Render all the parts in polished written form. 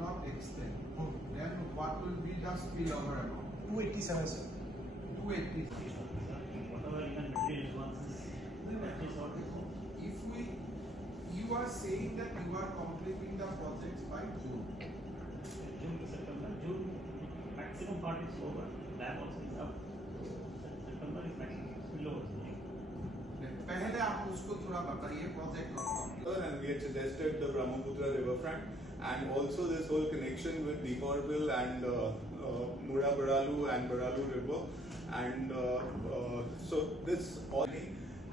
not extend, then what will be the spillover amount? 287, sir. 280. Whatever even material advances, If you are saying that you are completing the projects by June. June to September, June maximum part is over, lab also is up. September is maximum spillover. पहले आप उसको थोड़ा बताइए project and we had suggested the Brahmaputra riverfront and also this whole connection with Deeparbil and Mura Baralu and Baralu river and so this all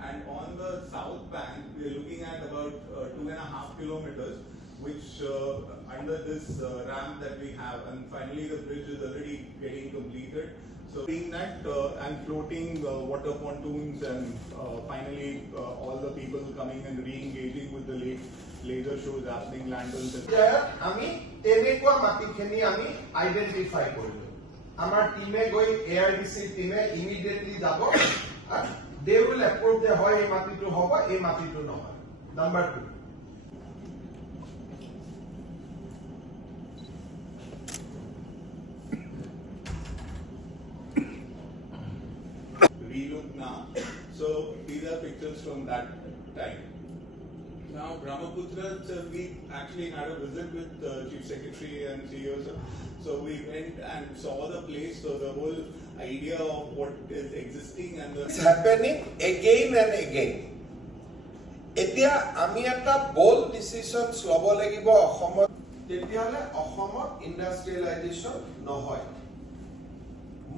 and on the south bank we are looking at about 2.5 kilometers which under this ramp that we have and finally the bridge is already getting completed. So being that and floating water pontoons and finally all the people coming and re-engaging with the laser shows happening, lanterns. আমি এনেকুৱা মাটিখিনি আমি identify কৰিলো আমাৰ টিমে গৈ এআৰডিসি টিমে immediately যাব দে উইল এপ্ৰুভ যে হয় এই মাটিটো হ'ব এই মাটিটো নহয় number 2 Relook now. So these are pictures from that time. Now Brahmaputra, we actually had a visit with Chief Secretary and CEO. So we went and saw the place. So the whole idea of what is existing and it's happening again and again. এতিয়া আমি এটা bold decisions লব লাগিব অসমত তেতিয়ালে অসমত ইন্ডাস্ট্ৰিয়েলাইজেশন নহয়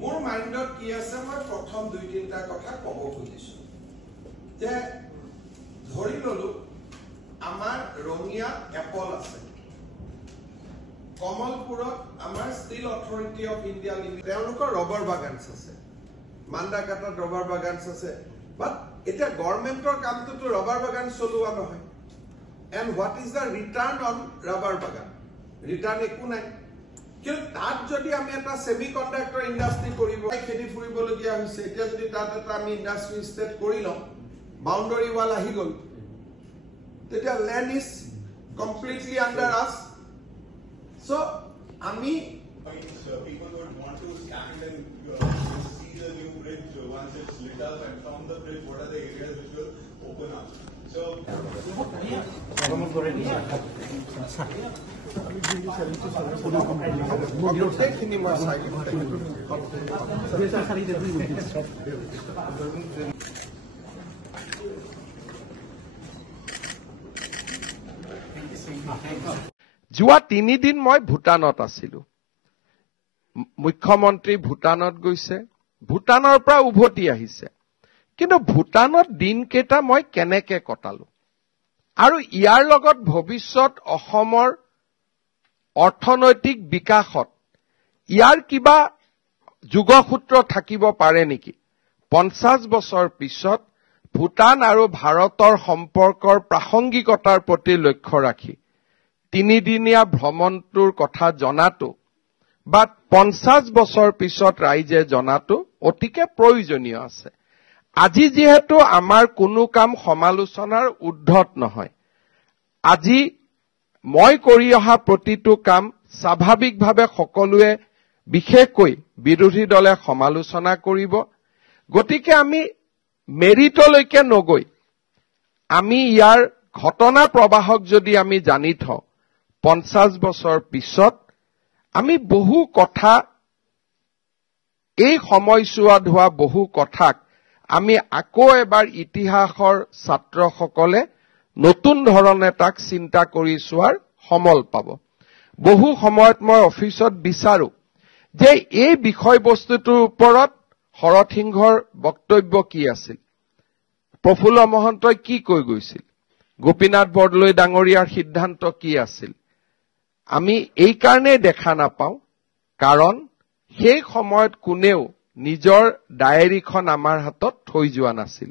মোৰ মাইন্ডত কি আছে মই প্ৰথম দুই তিনটা কথা ক'ব খুজিছো যে ধৰি ললো আমাৰ ৰঙিয়া এপল আছে কমলপুৰত আমাৰ steel authority of India limited তেওঁলোকৰ ৰবৰ বাগানছ আছে মান্দাকাটাত ৰবৰ বাগানছ আছে বাট এটা গভৰ্নমেন্টৰ কামটো ৰবৰ বাগান চলোৱা নহয় and what is the return on rubber বাগান ৰিটাৰ্ণ একো নাই কিন্তু তাত যদি আমি এটা সেমিকন্ডাক্টৰ ইন্ডাস্ট্ৰি কৰিব খেতি ফুৰিবলগীয়া হৈছে এতিয়া যদি তাত এটা আমি ইন্ডাস্ট্ৰি ষ্টেট কৰি লওঁ বাউণ্ডাৰী ৱাল আহি গ'ল তেতিয়া ল্যান্ড ইজ কমপ্লিটলি আন্ডাৰ আস সো আমি people would want to stand and see the new bridge once it's lit up and from the bridge what are the areas which will open up. So যোৱা 3 দিন মই ভূটানত আছিলো মুখ্যমন্ত্ৰী ভূটানত গৈছে ভূটানৰ পৰা উভতি আহিছে কিন্তু ভূটানত দিন কেটা মই কেনেকে কটালো আৰু ইয়াৰ লগত ভৱিষ্যত অসমৰ অৰ্থনৈতিক বিকাশত ইয়াৰ কিবা যুগসূত্ৰ থাকিব পাৰে নেকি 50 বছৰ পিছত ভূটান আৰু ভাৰতৰ সম্পৰ্কৰ প্ৰাসংগিকতাৰ প্ৰতি লক্ষ্য ৰাখি 3 দিনীয়া ভ্ৰমণটোৰ কথা জনাটো বা 50 বছৰ পিছত ৰাইজে জনাটো অতিকে প্ৰয়োজনীয় আছে আজি যেহেতু আমাৰ কোনো কাম সমালোচনাৰ উদ্ধত নহয় আজি মই কৰি অহা প্ৰতিটো কাম স্বাভাৱিকভাৱে সকলোৱে বিশেষকৈ বিৰোধী দলে সমালোচনা কৰিব গতিকে আমি মেৰিটলৈকে নগৈ আমি ইয়াৰ ঘটনা প্ৰবাহক যদি আমি জানি থওঁ 50 বছৰ পিছত আমি বহু কথা এই সময়ছোৱাত হোৱা বহু কথাক আমি আকৌ এবাৰ ইতিহাসৰ ছাত্ৰসকলে নতুন ধৰণে তাক চিন্তা কৰি চোৱাৰ সমল পাব বহু সময়ত মই অফিচত বিচাৰো যে এই বিষয়বস্তুটোৰ ওপৰত হৰথিংহৰ বক্তব্য কি আছিল প্ৰফুল্ল মহন্তই কি কৈ গৈছিল গোপীনাথ বৰদলৈ ডাঙৰীয়াৰ সিদ্ধান্ত কি আছিল আমি এই কাৰণে দেখা নাপাওঁ কাৰণ সেই সময়ত কোনেও নিজৰ ডায়েৰীখন আমাৰ হাতত থৈ যোৱা নাছিল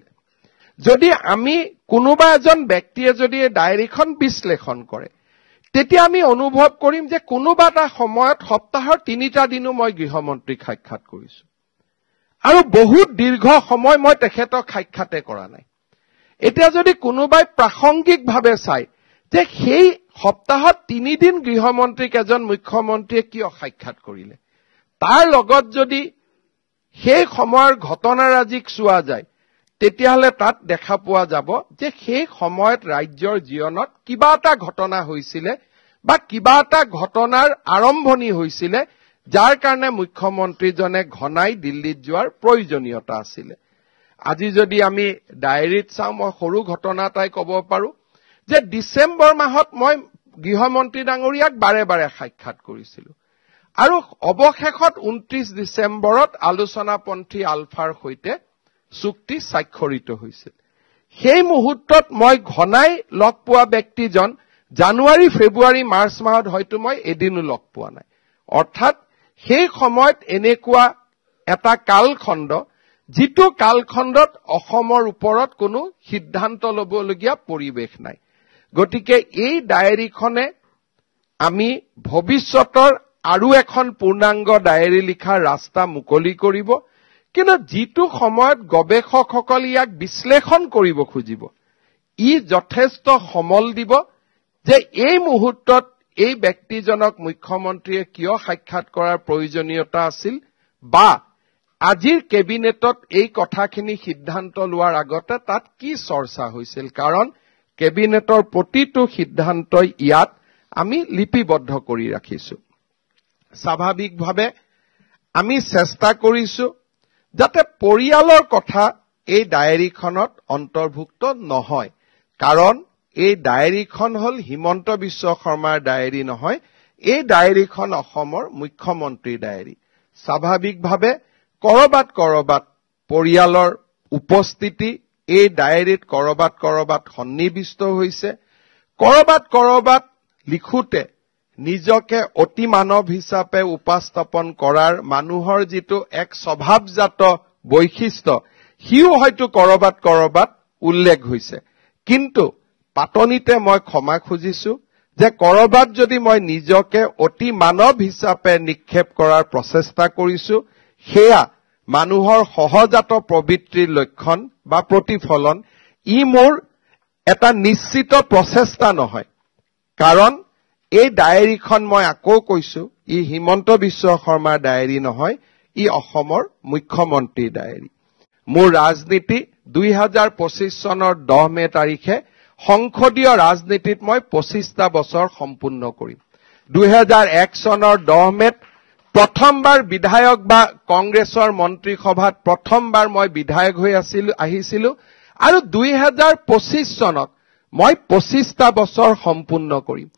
যদি আমি কোনোবা এজন ব্যক্তিয়ে যদি ডায়েৰীখন বিশ্লেষণ কৰে তেতিয়া আমি অনুভৱ কৰিম যে কোনোবা এটা সময়ত সপ্তাহৰ 3টা দিনো মই গৃহমন্ত্ৰীক সাক্ষাৎ কৰিছো আৰু বহুত দীৰ্ঘ সময় মই তেখেতক সাক্ষাতে কৰা নাই এতিয়া যদি কোনোবাই প্ৰাসংগিকভাৱে চাই যে সেই সপ্তাহত 3 দিন গৃহমন্ত্ৰীক এজন মুখ্যমন্ত্ৰীয়ে কিয় সাক্ষাৎ কৰিলে তাৰ লগত যদি সেই সময়ৰ ঘটনাৰাজিক চোৱা যায় তেতিয়াহলে তাত দেখা পোৱা যাব যে সেই সময়ত ৰাজ্যৰ জীৱনত কিবা এটা ঘটনা হৈছিলে বা কিবা এটা ঘটনাৰ আৰম্ভণি হৈছিলে যাৰ কাৰণে মুখ্যমন্ত্ৰীজনে ঘনাই দিল্লীত যোৱাৰ প্ৰয়োজনীয়তা আছিল আজি যদি আমি ডায়েৰীত চাওঁ মই সৰু ঘটনা এটাই ক'ব পাৰো যে ডিসেম্বৰ মাহত মই গৃহমন্ত্ৰী ডাঙৰীয়াক বাৰে বাৰে সাক্ষাৎ কৰিছিলো আৰু অৱশেষত 29 ডিসেম্বৰত আলোচনাপন্থী আলফাৰ সৈতে চুক্তি স্বাক্ষৰিত হৈছিল সেই মুহূৰ্তত মই ঘনাই লগ পোৱা ব্যক্তিজন জানুৱাৰী ফেব্ৰুৱাৰী মাৰ্চ মাহত হয়তো মই এদিনো লগ পোৱা নাই অৰ্থাৎ সেই সময়ত এনেকুৱা এটা কালখণ্ড যিটো কালখণ্ডত অসমৰ ওপৰত কোনো সিদ্ধান্ত লবলগীয়া পৰিৱেশ নাই গতিকে এই ডায়েৰীখনে আমি ভৱিষ্যতৰ আৰু এখন পূৰ্ণাংগ ডায়েৰী লিখাৰ ৰাস্তা মুকলি কৰিব কিন্তু যিটো সময়ত গৱেষকসকল ইয়াক বিশ্লেষণ কৰিব খুজিব ই যথেষ্ট সমল দিব যে এই মুহূৰ্তত এই ব্যক্তিজনক মুখ্যমন্ত্ৰীয়ে কিয় সাক্ষাৎ কৰাৰ প্ৰয়োজনীয়তা আছিল বা আজিৰ কেবিনেটত এই কথাখিনি সিদ্ধান্ত লোৱাৰ আগতে তাত কি চৰ্চা হৈছিল কাৰণ কেবিনেটৰ প্ৰতিটো সিদ্ধান্তই ইয়াত আমি লিপিবদ্ধ কৰি ৰাখিছো স্বাভাৱিকভাৱে আমি চেষ্টা কৰিছো যাতে পৰিয়ালৰ কথা এই ডায়েৰীখনত অন্তৰ্ভুক্ত নহয় কাৰণ এই ডায়েৰীখন হল হিমন্ত বিশ্ব শৰ্মাৰ ডায়েৰী নহয় এই ডায়েৰীখন অসমৰ মুখ্যমন্ত্ৰীৰ ডায়েৰী স্বাভাৱিকভাৱে কৰবাত পৰিয়ালৰ উপস্থিতি এই ডায়েৰীত কৰবাত সন্নিবিষ্ট হৈছে কৰবাত লিখোতে নিজকে অতি মানৱ হিচাপে উপস্থাপন কৰাৰ মানুহৰ যিটো এক স্বভাৱজাত বৈশিষ্ট্য হিও হয়তো কৰবাত উল্লেখ হৈছে কিন্তু পাতনিতে মই ক্ষমা খুজিছো যে কৰবাত যদি মই নিজকে অতি মানৱ হিচাপে নিক্ষেপ কৰাৰ প্ৰচেষ্টা কৰিছো সেয়া মানুহৰ সহজাত প্ৰবৃত্তিৰ লক্ষণ বা প্ৰতিফলন ই মোৰ এটা নিশ্চিত প্ৰচেষ্টা নহয় কাৰণ এই ডায়েৰীখন মই আকৌ কৈছো ই হিমন্ত বিশ্ব শৰ্মাৰ ডায়েৰী নহয় ই অসমৰ মুখ্যমন্ত্ৰীৰ ডায়েৰী মোৰ ৰাজনীতি 2025 চনৰ 10 মে তাৰিখে সংসদীয় ৰাজনীতিত মই 25টা বছৰ সম্পূৰ্ণ কৰিম 2001 চনৰ 10 মেত প্ৰথমবাৰ বিধায়ক বা কংগ্ৰেছৰ মন্ত্ৰী সভাত প্ৰথমবাৰ মই বিধায়ক হৈ আহিছিলো আৰু 2025 চনত মই 25টা বছৰ সম্পূৰ্ণ কৰিম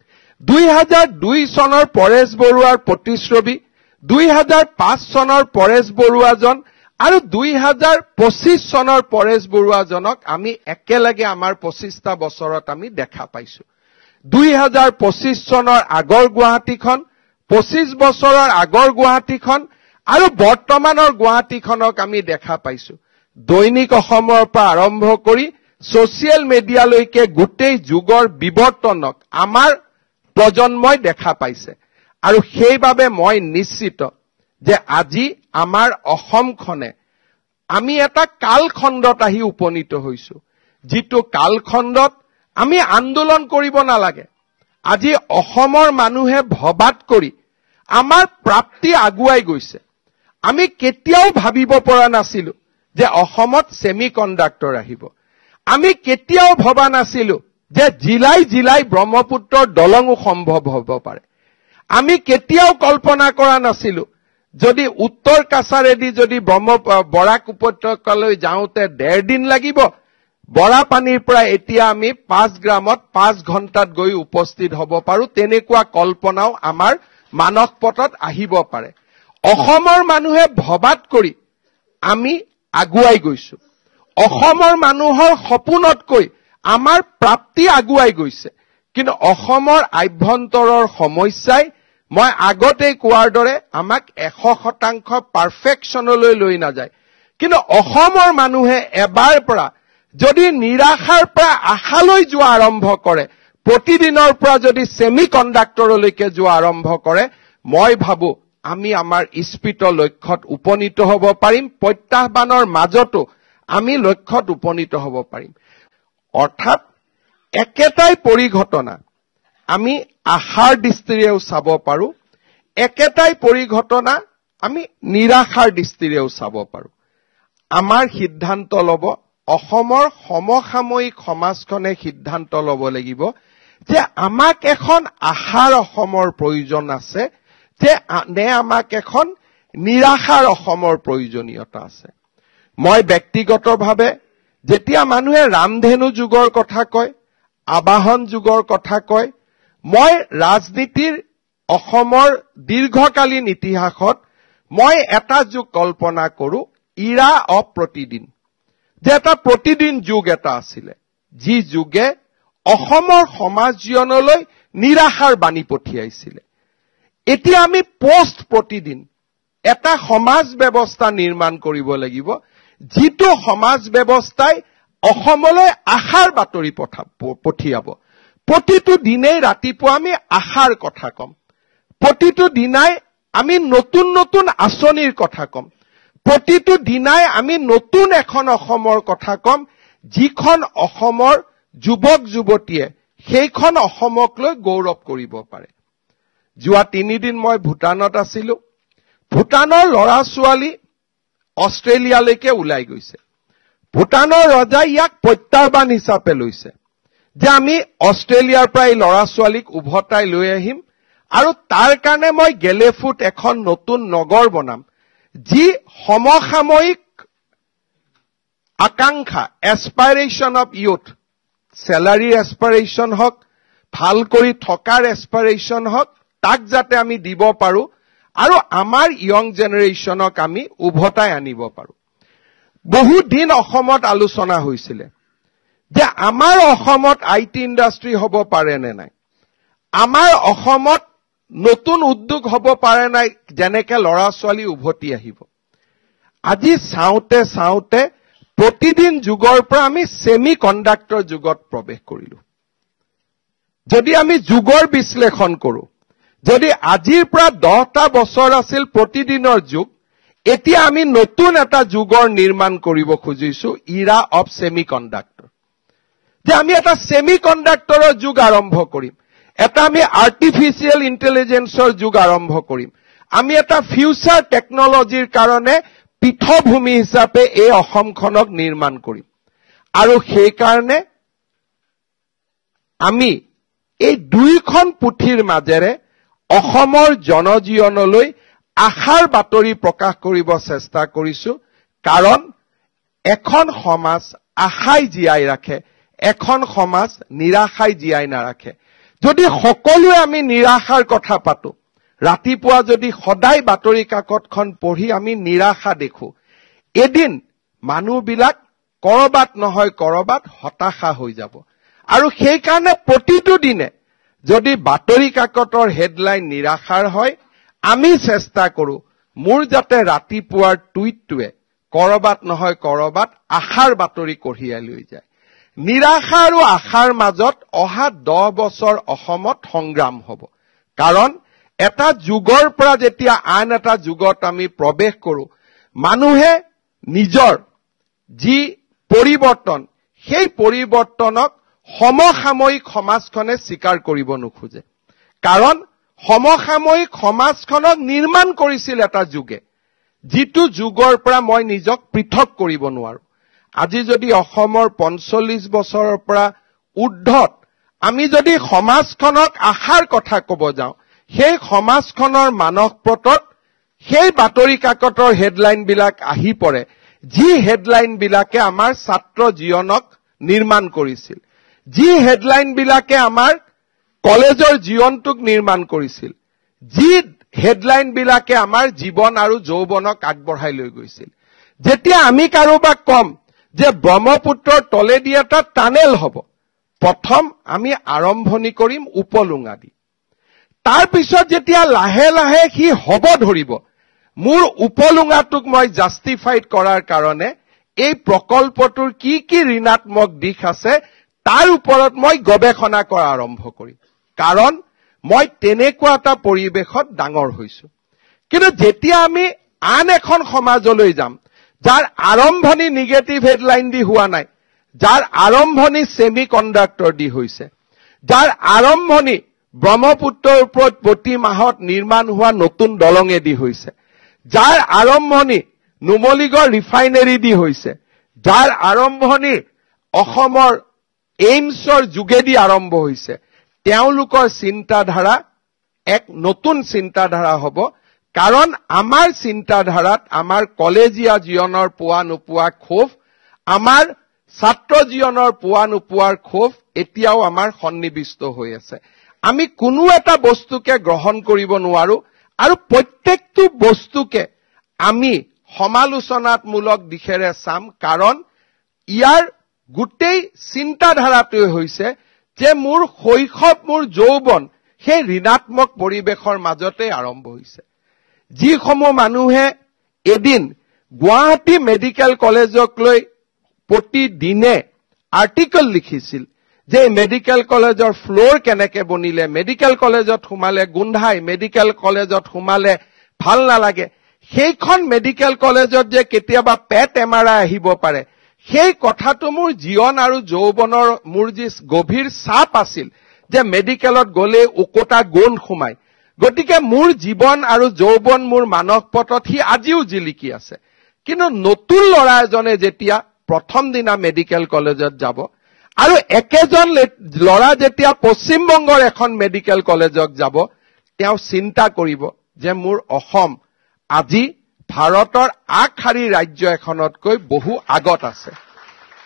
2002 চনৰ পৰেশ বৰুৱাৰ প্ৰতিশ্ৰুতি 2005 চনৰ পৰেশ বৰুৱাজন আৰু 2025 চনৰ পৰেশ বৰুৱাজনক আমি একেলগে আমাৰ 25টা বছৰত আমি দেখা পাইছো 2025 চনৰ আগৰ গুৱাহাটীখন 25 বছৰৰ আগৰ গুৱাহাটীখন আৰু বৰ্তমানৰ গুৱাহাটীখনক আমি দেখা পাইছো দৈনিক অসমৰ পৰা আৰম্ভ কৰি সোশ্যাল মিডিয়ালৈকে গোটেই যুগৰ বিৱৰ্তনক আমাৰ প্ৰজন্মই দেখা পাইছে আৰু সেইবাবে মই নিশ্চিত যে আজি আমাৰ অসমখনে আমি এটা কালখণ্ডত আহি উপনীত হৈছো যিটো কালখণ্ডত আমি আন্দোলন কৰিব নালাগে আজি অসমৰ মানুহে ভবাত কৰি আমাৰ প্ৰাপ্তি আগুৱাই গৈছে আমি কেতিয়াও ভাবিব পৰা নাছিলো যে অসমত সেমিকন্ডাক্টৰ আহিব আমি কেতিয়াও ভবা নাছিলো যে জিলাই ব্ৰহ্মপুত্ৰৰ দলংও সম্ভৱ হ'ব পাৰে আমি কেতিয়াও কল্পনা কৰা নাছিলো যদি উত্তৰ কাছাৰেদি যদি বৰাক উপত্যকালৈ যাওঁতে 1.5 দিন লাগিব বৰা পানীৰ পৰা এতিয়া আমি 5 গ্ৰামত 5 ঘণ্টাত গৈ উপস্থিত হ'ব পাৰো তেনেকুৱা কল্পনাও আমাৰ মানস পথত আহিব পাৰে অসমৰ মানুহে ভবাত কৰি আমি আগুৱাই গৈছো অসমৰ মানুহৰ সপোনতকৈ আমাৰ প্ৰাপ্তি আগুৱাই গৈছে কিন্তু অসমৰ আভ্যন্তৰৰ সমস্যাই মই আগতেই কোৱাৰ দৰে আমাক 100% পাৰফেকশনলৈ লৈ নাযায় কিন্তু অসমৰ মানুহে এবাৰ পৰা যদি নিৰাশাৰ পৰা আশালৈ যোৱা আৰম্ভ কৰে প্ৰতিদিনৰ পৰা যদি সেমিকন্ডাক্টৰলৈকে যোৱা আৰম্ভ কৰে মই ভাবো আমি আমাৰ ইস্পিত লক্ষ্যত উপনীত হ'ব পাৰিম প্ৰত্যাহ্বানৰ মাজতো আমি লক্ষ্যত উপনীত হ'ব পাৰিম অৰ্থাৎ একেটাই পৰিঘটনা আমি আশাৰ দৃষ্টিৰেও চাব পাৰো, একেটাই পৰিঘটনা আমি নিৰাশাৰ দৃষ্টিৰেও চাব পাৰো। আমাৰ সিদ্ধান্ত লব, অসমৰ সমসাময়িক সমাজখনে সিদ্ধান্ত লব লাগিব যে আমাক এখন আশাৰ অসমৰ প্ৰয়োজন আছে যে নে আমাক এখন নিৰাশাৰ অসমৰ প্ৰয়োজনীয়তা আছে। মই ব্যক্তিগতভাৱে যেতিয়া মানুহে ৰামধেনু যুগৰ কথা কয়, আবাহন যুগৰ কথা কয়, মই ৰাজনীতিৰ অসমৰ দীৰ্ঘকালীন ইতিহাসত মই এটা যুগ কল্পনা কৰো, ইৰা অফ প্ৰতিদিন, যে এটা প্ৰতিদিন যুগ এটা আছিলে, যি যুগে অসমৰ সমাজ জীৱনলৈ নিৰাশাৰ বাণী পঠিয়াইছিলে। এতিয়া আমি পোষ্ট প্ৰতিদিন এটা সমাজ ব্যৱস্থা নিৰ্মাণ কৰিব লাগিব, যিটো সমাজ ব্যৱস্থাই অসমলৈ আশাৰ বাতৰি পঠিয়াব। প্ৰতিটো দিনেই ৰাতিপুৱা আমি আশাৰ কথা কম, প্ৰতিটো দিনাই আমি নতুন নতুন আঁচনিৰ কথা কম, প্ৰতিটো দিনাই আমি নতুন এখন অসমৰ কথা কম, যিখন অসমৰ যুৱক যুৱতীয়ে সেইখন অসমক লৈ গৌৰৱ কৰিব পাৰে। যোৱা 3 দিন মই ভূটানত আছিলো। ভূটানৰ ল'ৰা ছোৱালী অষ্ট্ৰেলিয়ালৈকে ওলাই গৈছে। ভূটানৰ ৰজাই ইয়াক প্ৰত্যাহ্বান হিচাপে লৈছে যে আমি অষ্ট্ৰেলিয়াৰ পৰা এই ল'ৰা ছোৱালীক উভতাই লৈ আহিম আৰু তাৰ কাৰণে মই গেলেফুত এখন নতুন নগৰ বনাম, যি সমসাময়িক আকাংক্ষা, এছপাইৰেশ্যন অফ ইউথ, চেলাৰীৰ এছপাইৰেশ্যন হওক, ভাল কৰি থকাৰ এছপাইৰেশ্যন হওক, তাক যাতে আমি দিব পাৰো আৰু আমাৰ ইয়ং জেনেৰেশ্যনক আমি উভতাই আনিব পাৰো। বহু দিন অসমত আলোচনা হৈছিলে যে আমাৰ অসমত আইটি ইণ্ডাষ্ট্ৰী হ'ব পাৰে নে নাই, আমাৰ অসমত নতুন উদ্যোগ হ'ব পাৰে নাই, যেনেকে ল'ৰা ছোৱালী উভতি আহিব। আজি চাওঁতে চাওঁতে প্ৰতিদিন যুগৰ পৰা আমি ছেমি কণ্ডাক্টৰ যুগত প্ৰৱেশ কৰিলো। যদি আমি যুগৰ বিশ্লেষণ কৰো, যদি আজিৰ পৰা 10টা বছৰ আছিল প্ৰতিদিনৰ যুগ, এতিয়া আমি নতুন এটা যুগৰ নিৰ্মাণ কৰিব খুজিছো, ইৰা অফ ছেমি কণ্ডাক্টৰ, যে আমি এটা ছেমি কণ্ডাক্টৰৰ যুগ আৰম্ভ কৰিম, এটা আমি আৰ্টিফিচিয়েল ইণ্টেলিজেন্সৰ যুগ আৰম্ভ কৰিম, আমি এটা ফিউচাৰ টেকনলজিৰ কাৰণে পীঠভূমি হিচাপে এই অসমখনক নিৰ্মাণ কৰিম। আৰু সেইকাৰণে আমি এই দুইখন পুথিৰ মাজেৰে অসমৰ জনজীৱনলৈ আশাৰ বাতৰি প্ৰকাশ কৰিব চেষ্টা কৰিছো, কাৰণ এখন সমাজ আশাই জীয়াই ৰাখে, এখন সমাজ নিৰাশাই জীয়াই নাৰাখে। যদি সকলোৱে আমি নিৰাশাৰ কথা পাতো, ৰাতিপুৱা যদি সদায় বাতৰি কাকতখন পঢ়ি আমি নিৰাশা দেখো, এদিন মানুহবিলাক কৰবাত নহয় কৰবাত হতাশা হৈ যাব। আৰু সেইকাৰণে প্ৰতিটো দিনে যদি বাতৰি কাকতৰ হেডলাইন নিৰাশাৰ হয়, আমি চেষ্টা কৰো মোৰ যাতে ৰাতিপুৱাৰ টুইটটোৱে কৰবাত নহয় কৰবাত আশাৰ বাতৰি কঢ়িয়াই লৈ যায়। নিৰাশা আৰু আশাৰ মাজত অহা 10 বছৰ অসমত সংগ্ৰাম হ'ব, কাৰণ এটা যুগৰ পৰা যেতিয়া আন এটা যুগত আমি প্ৰৱেশ কৰো, মানুহে নিজৰ যি পৰিৱৰ্তন, সেই পৰিৱৰ্তনক সমসাময়িক সমাজখনে স্বীকাৰ কৰিব নোখোজে। কাৰণ সমসাময়িক সমাজখনক নিৰ্মাণ কৰিছিল এটা যুগে, যিটো যুগৰ পৰা মই নিজক পৃথক কৰিব নোৱাৰো। আজি যদি অসমৰ 45 বছৰৰ পৰা ঊৰ্ধত আমি যদি সমাজখনক আশাৰ কথা ক'ব যাওঁ, সেই সমাজখনৰ মানসপটত সেই বাতৰি কাকতৰ হেডলাইনবিলাক আহি পৰে, যি হেডলাইনবিলাকে আমাৰ ছাত্ৰ জীৱনক নিৰ্মাণ কৰিছিল, যি হেডলাইনবিলাকে আমাৰ কলেজৰ জীৱনটোক নিৰ্মাণ কৰিছিল, যি হেডলাইনবিলাকে আমাৰ জীৱন আৰু যৌৱনক আগবঢ়াই লৈ গৈছিল। যেতিয়া আমি কাৰোবাক কম যে ব্ৰহ্মপুত্ৰৰ তলেদি এটা টানেল হ'ব, প্ৰথম আমি আৰম্ভণি কৰিম উপলুঙা দি। তাৰ পিছত যেতিয়া লাহে লাহে সি হ'ব ধৰিব, মোৰ উপলুঙাটোক মই জাষ্টিফাইড কৰাৰ কাৰণে এই প্ৰকল্পটোৰ কি কি ঋণাত্মক দিশ আছে তাৰ ওপৰত মই গৱেষণা কৰা আৰম্ভ কৰিম, কাৰণ মই তেনেকুৱা এটা পৰিৱেশত ডাঙৰ হৈছো। কিন্তু যেতিয়া আমি আন এখন সমাজলৈ যাম, যাৰ আৰম্ভণি নিগেটিভ হেডলাইন দি হোৱা নাই, যাৰ আৰম্ভণি ছেমি কণ্ডাক্টৰ দি হৈছে, যাৰ আৰম্ভণি ব্ৰহ্মপুত্ৰৰ ওপৰত প্ৰতি মাহত নিৰ্মাণ হোৱা নতুন দলঙেদি হৈছে, যাৰ আৰম্ভণি নুমলীগড় ৰিফাইনেৰী দি হৈছে, যাৰ আৰম্ভণি অসমৰ এইমছৰ যোগেদি আৰম্ভ হৈছে, তেওঁলোকৰ চিন্তাধাৰা এক নতুন চিন্তাধাৰা হ'ব। কাৰণ আমাৰ চিন্তাধাৰাত আমাৰ কলেজীয়া জীৱনৰ পোৱা নোপোৱা ক্ষোভ, আমাৰ ছাত্ৰ জীৱনৰ পোৱা নোপোৱাৰ ক্ষোভ এতিয়াও আমাৰ সন্নিৱিষ্ট হৈ আছে। আমি কোনো এটা বস্তুকে গ্ৰহণ কৰিব নোৱাৰো আৰু প্ৰত্যেকটো বস্তুকে আমি সমালোচনাত্মূলক দিশেৰে চাম। কাৰণ ইয়াৰ গোটেই চিন্তাধাৰাটোৱে হৈছে যে মোৰ শৈশৱ, মোৰ যৌৱন সেই ঋণাত্মক পৰিৱেশৰ মাজতে আৰম্ভ হৈছে। যিসমূহ মানুহে এদিন গুৱাহাটী মেডিকেল কলেজক লৈ প্ৰতিদিনে আৰ্টিকল লিখিছিল যে মেডিকেল কলেজৰ ফ্লোৰ কেনেকে বনিলে, মেডিকেল কলেজত সোমালে গোন্ধাই, মেডিকেল কলেজত সোমালে ভাল নালাগে, সেইখন মেডিকেল কলেজত যে কেতিয়াবা পেট এমআৰআই আহিব পাৰে, সেই কথাটো মোৰ জীৱন আৰু যৌৱনৰ মোৰ যি গভীৰ চাপ আছিল যে মেডিকেলত গ'লে উকটা গোন্ধ সোমায়। গতিকে মোৰ জীৱন আৰু যৌৱন মোৰ মানস পথত সি আজিও জিলিকি আছে। কিন্তু নতুন ল'ৰা এজনে যেতিয়া প্ৰথম দিনা মেডিকেল কলেজত যাব আৰু একেজন ল'ৰা যেতিয়া পশ্চিমবংগৰ এখন মেডিকেল কলেজত যাব, তেওঁ চিন্তা কৰিব যে মোৰ অসম আজি ভাৰতৰ আগশাৰী ৰাজ্য এখনতকৈ বহু আগত আছে।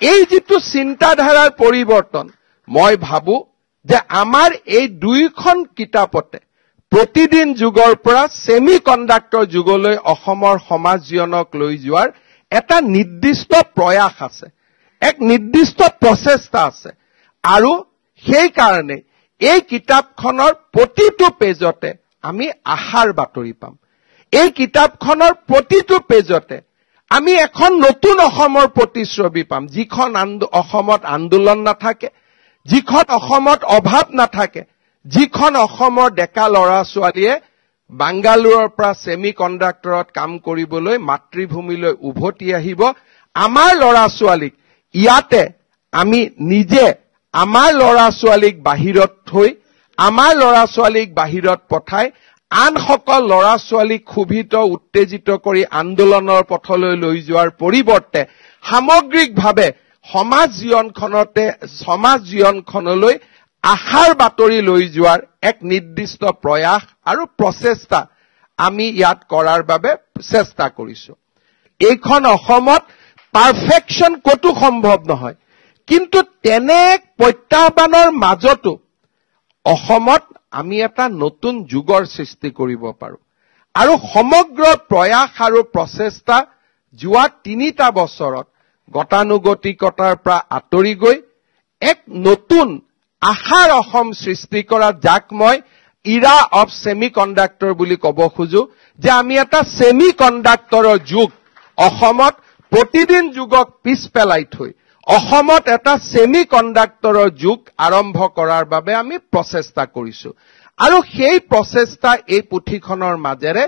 এই যিটো চিন্তাধাৰাৰ পৰিৱৰ্তন, মই ভাবো যে আমাৰ এই দুইখন কিতাপতে প্ৰতিদিন যুগৰ পৰা ছেমি কণ্ডাক্টৰ যুগলৈ অসমৰ সমাজ জীৱনক লৈ যোৱাৰ এটা নিৰ্দিষ্ট প্ৰয়াস আছে, এক নিৰ্দিষ্ট প্ৰচেষ্টা আছে। আৰু সেইকাৰণে এই কিতাপখনৰ প্ৰতিটো পেজতে আমি আশাৰ বাতৰি পাম। এই কিতাপখনৰ প্ৰতিটো পেজতে আমি এখন নতুন অসমৰ প্ৰতিচ্ছবি পাম, যিখন অসমত আন্দোলন নাথাকে, যিখন অসমত অভাৱ নাথাকে, যিখন অসমৰ ডেকা ল'ৰা ছোৱালীয়ে বাংগালোৰৰ পৰা ছেমি কণ্ডাক্টৰত কাম কৰিবলৈ মাতৃভূমিলৈ উভতি আহিব। আমাৰ ল'ৰা ছোৱালীক ইয়াতে আমি নিজে আমাৰ ল'ৰা ছোৱালীক বাহিৰত থৈ, আমাৰ ল'ৰা ছোৱালীক বাহিৰত পঠাই আনসকল ল'ৰা ছোৱালীক ক্ষোভিত উত্তেজিত কৰি আন্দোলনৰ পথলৈ লৈ যোৱাৰ পৰিৱৰ্তে সামগ্ৰিকভাৱে সমাজ জীৱনখনলৈ আশাৰ বাতৰি লৈ যোৱাৰ এক নিৰ্দিষ্ট প্ৰয়াস আৰু প্ৰচেষ্টা আমি ইয়াত কৰাৰ বাবে চেষ্টা কৰিছো। এইখন অসমত পাৰফেকশ্যন কতো সম্ভৱ নহয়, কিন্তু তেনে এক প্ৰত্যাহ্বানৰ মাজতো অসমত আমি এটা নতুন যুগৰ সৃষ্টি কৰিব পাৰো। আৰু সমগ্ৰ প্ৰয়াস আৰু প্ৰচেষ্টা যোৱা ৩টা বছৰত গতানুগতিকতাৰ পৰা আঁতৰি গৈ এক নতুন আশাৰ অসম সৃষ্টি কৰা, যাক মই ইৰা অফ ছেমি কণ্ডাক্টৰ বুলি ক'ব খোজো, যে আমি এটা ছেমি কণ্ডাক্টৰৰ যুগ অসমত প্ৰতিদিন যুগক পিছ পেলাই থৈ অসমত এটা ছেমি কণ্ডাক্টৰৰ যুগ আৰম্ভ কৰাৰ বাবে আমি প্ৰচেষ্টা কৰিছো। আৰু সেই প্ৰচেষ্টা এই পুথিখনৰ মাজেৰে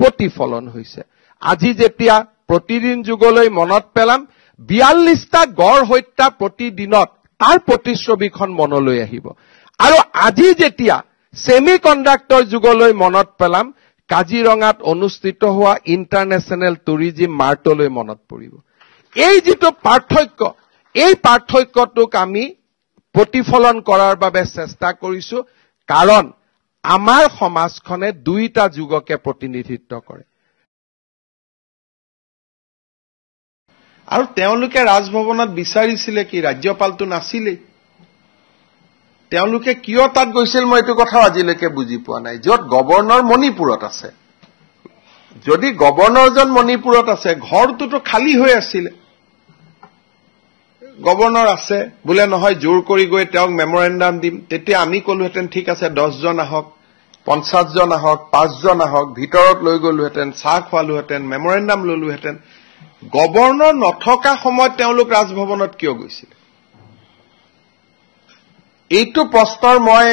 প্ৰতিফলন হৈছে। আজি যেতিয়া প্ৰতিদিন যুগলৈ মনত পেলাম, ৪২টা গড় হত্যা প্ৰতিদিনত তাৰ প্ৰতিচ্ছবিখন মনলৈ আহিব। আৰু আজি যেতিয়া ছেমি কণ্ডাক্টৰ যুগলৈ মনত পেলাম, কাজিৰঙাত অনুষ্ঠিত হোৱা ইণ্টাৰনেশ্যনেল টুৰিজিম মাৰ্টলৈ মনত পৰিব। এই যিটো পাৰ্থক্য, এই পাৰ্থক্যটোক আমি প্ৰতিফলন কৰাৰ বাবে চেষ্টা কৰিছো, কাৰণ আমাৰ সমাজখনে দুইটা যুগকে প্ৰতিনিধিত্ব কৰে। আৰু তেওঁলোকে ৰাজভৱনত বিচাৰিছিলে কি? ৰাজ্যপালটো নাছিলেই। তেওঁলোকে কিয় তাত গৈছিল মই এইটো কথাও আজিলৈকে বুজি পোৱা নাই। য'ত গভৰ্ণৰ মণিপুৰত আছে, যদি গভৰ্ণৰজন মণিপুৰত আছে, ঘৰটোতো খালী হৈ আছিলে। গভৰ্ণৰ আছে বোলে নহয়, জোৰ কৰি গৈ তেওঁক মেমৰেণ্ডাম দিম, তেতিয়া আমি ক'লোহেঁতেন ঠিক আছে 10জন আহক, 50জন আহক, 5জন আহক, ভিতৰত লৈ গলোহেঁতেন, চাহ খোৱালোহেঁতেন, মেমৰেণ্ডাম ললোহেঁতেন। গভৰ্ণৰ নথকা সময়ত তেওঁলোক ৰাজভৱনত কিয় গৈছিল? এইটো প্ৰশ্নৰ মই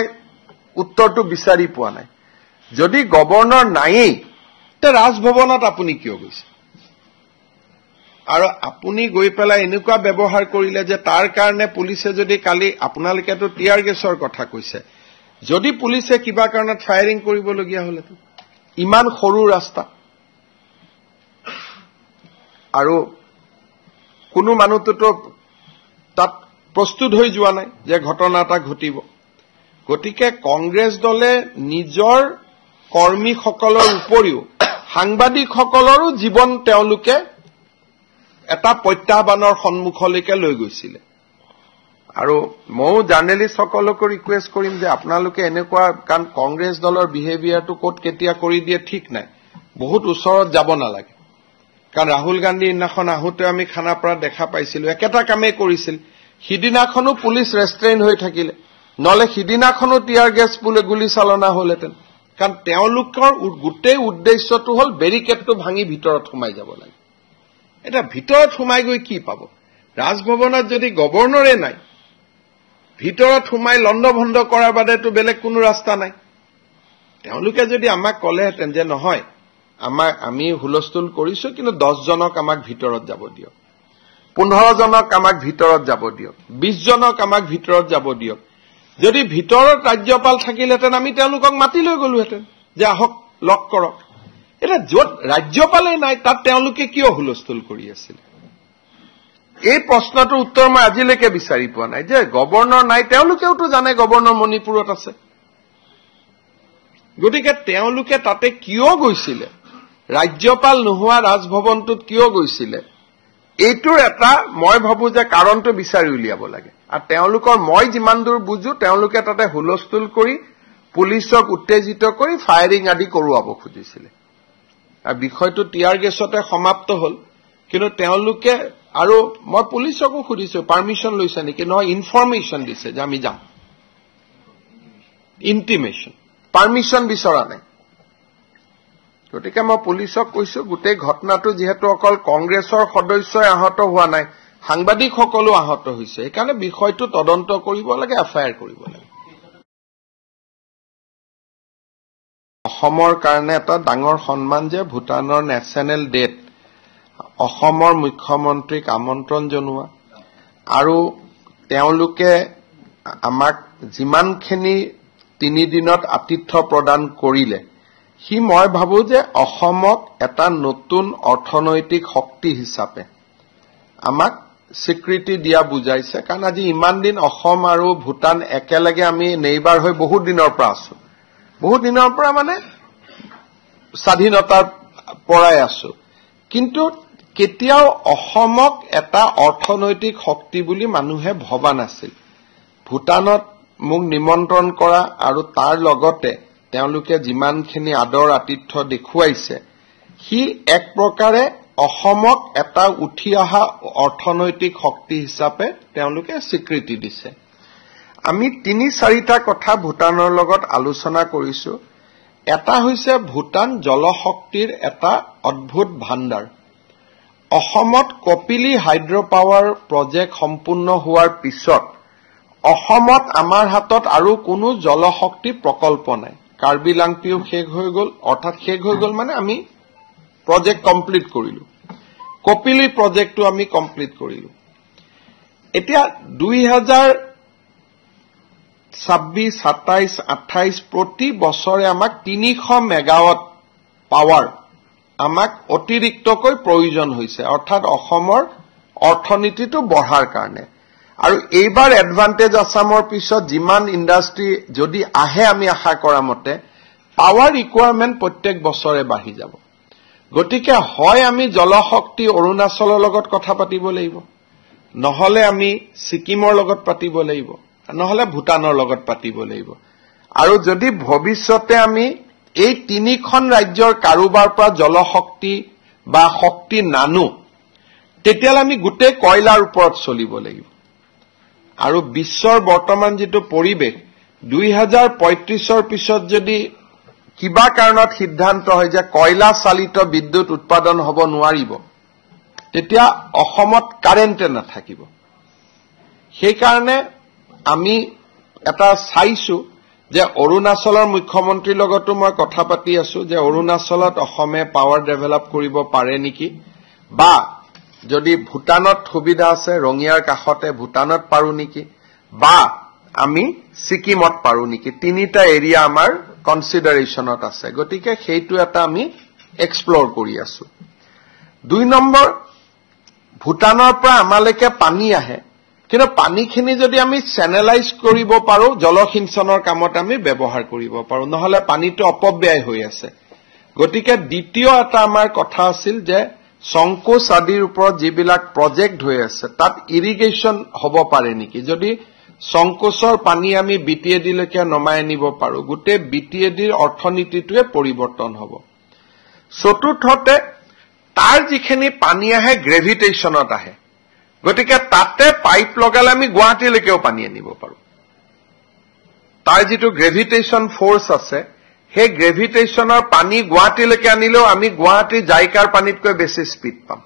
উত্তৰটো বিচাৰি পোৱা নাই। যদি গভৰ্ণৰ নায়েই, তে ৰাজভৱনত আপুনি কিয় গৈছে? আৰু আপুনি গৈ পেলাই এনেকুৱা ব্যৱহাৰ কৰিলে যে তাৰ কাৰণে পুলিচে যদি কালি আপোনালোকেতো টিয়াৰ গেছৰ কথা কৈছে, যদি পুলিচে কিবা কাৰণত ফায়াৰিং কৰিবলগীয়া হলেতো, ইমান সৰু ৰাস্তা আৰু কোনো মানুহটোতো তাত প্ৰস্তুত হৈ যোৱা নাই যে ঘটনা এটা ঘটিব। গতিকে কংগ্ৰেছ দলে নিজৰ কৰ্মীসকলৰ উপৰিও সাংবাদিকসকলৰো জীৱন তেওঁলোকে এটা প্ৰত্যাহ্বানৰ সন্মুখলৈকে লৈ গৈছিলে। আৰু ময়ো জাৰ্নেলিষ্টসকলকো ৰিকুৱেষ্ট কৰিম যে আপোনালোকে এনেকুৱা, কাৰণ কংগ্ৰেছ দলৰ বিহেভিয়াৰটো ক'ত কেতিয়া কৰি দিয়ে ঠিক নাই, বহুত ওচৰত যাব নালাগে। কাৰণ ৰাহুল গান্ধী দিনাখন আহোঁতে আমি খানাপাৰাত দেখা পাইছিলো, একেটা কামেই কৰিছিল। সিদিনাখনো পুলিচ ৰেষ্ট্ৰেইন হৈ থাকিলে, নহলে সিদিনাখনো টিয়াৰ গেছ গুলী চালনা হলহেঁতেন। কাৰণ তেওঁলোকৰ গোটেই উদ্দেশ্যটো হল বেৰিকেডটো ভাঙি ভিতৰত সোমাই যাব লাগে। এটা ভিতৰত সোমাই গৈ কি পাব? ৰাজভৱনত যদি গভৰ্ণৰে নাই, ভিতৰত সোমাই লণ্ডভণ্ড কৰাৰ বাদেতো বেলেগ কোনো ৰাস্তা নাই। তেওঁলোকে যদি আমাক ক'লেহেঁতেন যে নহয়, আমি হুলস্থুল কৰিছো, কিন্তু 10 জনক আমাক ভিতৰত যাব দিয়ক, 15 জনক আমাক ভিতৰত যাব দিয়ক, 20 জনক আমাক ভিতৰত যাব দিয়ক, যদি ভিতৰত ৰাজ্যপাল থাকিলহেঁতেন আমি তেওঁলোকক মাতি লৈ গলোহেঁতেন যে আহক লগ কৰক। এটা য'ত ৰাজ্যপালেই নাই তাত তেওঁলোকে কিয় হুলস্থুল কৰি আছিল? এই প্ৰশ্নটোৰ উত্তৰ মই আজিলৈকে বিচাৰি পোৱা নাই। যে গভৰ্ণৰ নাই, তেওঁলোকেওতো জানে গভৰ্ণৰ মণিপুৰত আছে, গতিকে তেওঁলোকে তাতে কিয় গৈছিলে, ৰাজ্যপাল নোহোৱা ৰাজভৱনটোত কিয় গৈছিলে, এইটোৰ এটা মই ভাবো যে কাৰণটো বিচাৰি উলিয়াব লাগে। আৰু তেওঁলোকৰ মই যিমান দূৰ বুজো, তেওঁলোকে তাতে হুলস্থুল কৰি পুলিচক উত্তেজিত কৰি ফায়াৰিং আদি কৰোৱাব খুজিছিলে। আৰু বিষয়টো টিয়াৰ গেছতে সমাপ্ত হল। কিন্তু তেওঁলোকে, আৰু মই পুলিচকো সুধিছো পাৰ্মিশ্যন লৈছে নেকি, নহয় ইনফৰমেশ্যন দিছে যে আমি যাম, ইণ্টিমেশ্যন, পাৰ্মিশ্যন বিচৰা নাই। গতিকে মই পুলিচক কৈছো, গোটেই ঘটনাটো যিহেতু অকল কংগ্ৰেছৰ সদস্যই আহত হোৱা নাই, সাংবাদিকসকলো আহত হৈছে, সেইকাৰণে বিষয়টো তদন্ত কৰিব লাগে, এফআইআৰ কৰিব লাগে। অসমৰ কাৰণে এটা ডাঙৰ সন্মান যে ভূটানৰ নেশ্যনেল ডেত অসমৰ মুখ্যমন্ত্ৰীক আমন্ত্ৰণ জনোৱা, আৰু তেওঁলোকে আমাক যিমানখিনি 3 দিনত আতিথ্য প্ৰদান কৰিলে, সি মই ভাবো যে অসমক এটা নতুন অৰ্থনৈতিক শক্তি হিচাপে আমাক স্বীকৃতি দিয়া বুজাইছে। কাৰণ আজি ইমান দিন অসম আৰু ভূটান একেলগে আমি নেইবাৰ হৈ বহুত দিনৰ পৰা আছো, বহুত দিনৰ পৰা মানে স্বাধীনতাৰ পৰাই আছো, কিন্তু কেতিয়াও অসমক এটা অৰ্থনৈতিক শক্তি বুলি মানুহে ভবা নাছিল। ভূটানত মোক নিমন্ত্ৰণ কৰা আৰু তাৰ লগতে তেওঁলোকে যিমানখিনি আদৰ আতিথ্য দেখুৱাইছে, সি এক প্ৰকাৰে অসমক এটা উঠি অহা অৰ্থনৈতিক শক্তি হিচাপে তেওঁলোকে স্বীকৃতি দিছে। আমি 3-4টা কথা ভূটানৰ লগত আলোচনা কৰিছো। এটা হৈছে ভূটান জলশক্তিৰ এটা অদ্ভুত ভাণ্ডাৰ। অসমত কপিলী হাইড্ৰ পাৱাৰ প্ৰজেক্ট সম্পূৰ্ণ হোৱাৰ পিছত অসমত আমাৰ হাতত আৰু কোনো জলশক্তি প্ৰকল্প নাই। কাৰ্বি লাংটিও শেষ হৈ গ'ল, অৰ্থাৎ শেষ হৈ গ'ল মানে আমি প্ৰজেক্ট কমপ্লিট কৰিলো, কপিলী প্ৰজেক্টটো আমি কমপ্লিট কৰিলো। এতিয়া 2026, 27, 28 প্ৰতি বছৰে আমাক 300 মেগাৱাট পাৱাৰ আমাক অতিৰিক্তকৈ প্ৰয়োজন হৈছে, অৰ্থাৎ অসমৰ অৰ্থনীতিটো বঢ়াৰ কাৰণে। আৰু এইবাৰ এডভান্টেজ আছামৰ পিছত যিমান ইণ্ডাষ্ট্ৰী যদি আহে, আমি আশা কৰা মতে পাৱাৰ ৰিকুৱাৰমেণ্ট প্ৰত্যেক বছৰে বাঢ়ি যাব। গতিকে হয় আমি জলশক্তি অৰুণাচলৰ লগত কথা পাতিব লাগিব, নহলে আমি ছিকিমৰ লগত পাতিব লাগিব, নহলে ভূটানৰ লগত পাতিব লাগিব। আৰু যদি ভৱিষ্যতে আমি এই 3খন ৰাজ্যৰ কাৰোবাৰ পৰা জলশক্তি বা শক্তি নানো, তেতিয়াহ'লে আমি গোটেই কয়লাৰ ওপৰত চলিব লাগিব। আৰু বিশ্বৰ বৰ্তমান যিটো পৰিৱেশ, 2035ৰ পিছত যদি কিবা কাৰণত সিদ্ধান্ত হয় যে কয়লা চালিত বিদ্যুৎ উৎপাদন হ'ব নোৱাৰিব, তেতিয়া অসমত কাৰেণ্টে নাথাকিব। সেইকাৰণে আমি এটা চাইছো যে অৰুণাচলৰ মুখ্যমন্ত্ৰীৰ লগতো মই কথা পাতি আছো যে অৰুণাচলত অসমে পাৱাৰ ডেভেলপ কৰিব পাৰে নেকি, বা যদি ভূটানত সুবিধা আছে ৰঙিয়াৰ কাষতে ভূটানত পাৰো নেকি বা আমি সিকিমত পাৰো নেকি তিনিটা এৰিয়া আমাৰ কনসিডাৰেশনত আছে গতিকে সেইটো এটা আমি এক্সপ্লোৰ কৰি আছো 2 নম্বৰ ভূটানৰ পৰা আমালৈকে পানী আহে কিন্তু পানীখিনি যদি আমি চেনেলাইজ কৰিব পাৰো জলসিঞ্চনৰ কামত আমি ব্যৱহাৰ কৰিব পাৰো নহলে পানীটো অপব্যয় হৈ আছে গতিকে দ্বিতীয় এটা আমাৰ কথা আছিল যে সংকোচ আদিৰ ওপৰত যিবিলাক প্ৰজেক্ট হৈ আছে তাত ইৰিগেশ্যন হ'ব পাৰে নেকি যদি সংকোচৰ পানী আমি বিটিএডি লৈকে নমাই আনিব পাৰো গুটে বিটিএডিৰ অৰ্থনীতিটোৱে পৰিৱৰ্তন হ'ব চতুৰ্থতে তাৰ যিখিনি পানী আহে গ্ৰেভিটেশনত আহে গতিকে তাতে পাইপ লগালে আমি গুৱাহাটীলৈকেও পানী আনিব পাৰো তাৰ যিটো গ্ৰেভিটেশন ফোৰ্স আছে সেই গ্ৰেভিটেশনৰ পানী গুৱাহাটীলৈকে আনিলেও আমি গুৱাহাটী জাইকাৰ পানীতকৈ বেছি স্পীড পাম